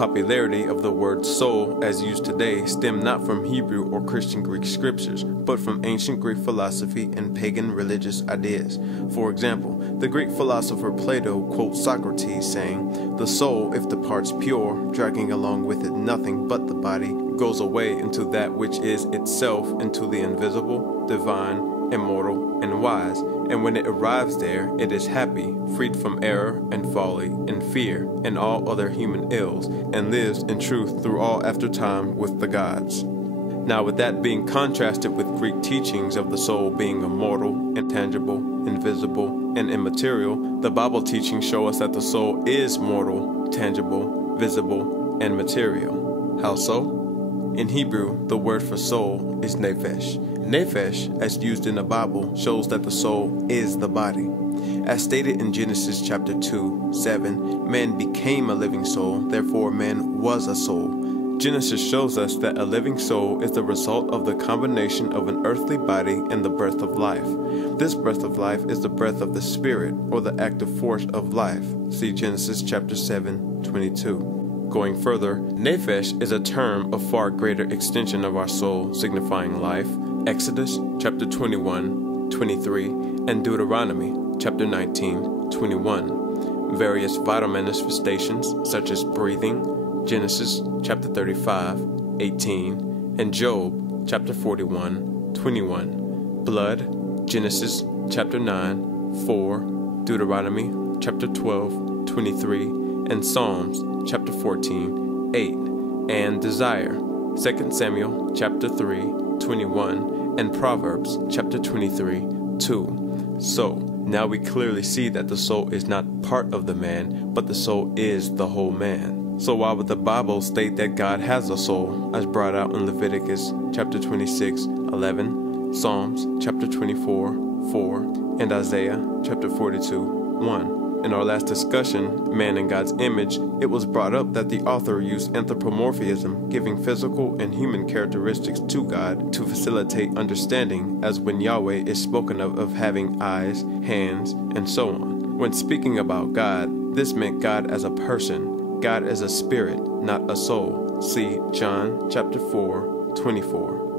popularity of the word soul as used today stem not from Hebrew or Christian Greek scriptures, but from ancient Greek philosophy and pagan religious ideas. For example, the Greek philosopher Plato quotes Socrates saying, "The soul, if departs pure, dragging along with it nothing but the body, goes away into that which is itself, into the invisible, divine, immortal, and wise, and when it arrives there, it is happy, freed from error and folly and fear and all other human ills, and lives in truth through all aftertime with the gods." Now, with that being contrasted with Greek teachings of the soul being immortal, intangible, invisible, and immaterial, the Bible teachings show us that the soul is mortal, tangible, visible, and material. How so? In Hebrew, the word for soul is nephesh. Nephesh, as used in the Bible, shows that the soul is the body. As stated in Genesis chapter 2:7, man became a living soul, therefore man was a soul. Genesis shows us that a living soul is the result of the combination of an earthly body and the breath of life. This breath of life is the breath of the Spirit, or the active force of life. See Genesis chapter 7:22. Going further, nephesh is a term of far greater extension of our soul, signifying life. Exodus chapter 21:23 and Deuteronomy chapter 19:21. Various vital manifestations such as breathing, Genesis chapter 35:18 and Job chapter 41:21. Blood, Genesis chapter 9:4, Deuteronomy chapter 12:23 and Psalms chapter 14:8, and desire, 2 Samuel chapter 3:21 and Proverbs chapter 23:2. So, now we clearly see that the soul is not part of the man, but the soul is the whole man. So why would the Bible state that God has a soul, as brought out in Leviticus chapter 26:11, Psalms chapter 24:4, and Isaiah chapter 42:1? In our last discussion, Man in God's Image, it was brought up that the author used anthropomorphism, giving physical and human characteristics to God to facilitate understanding, as when Yahweh is spoken of having eyes, hands, and so on. When speaking about God, this meant God as a person. God as a spirit, not a soul. See John chapter 4:24.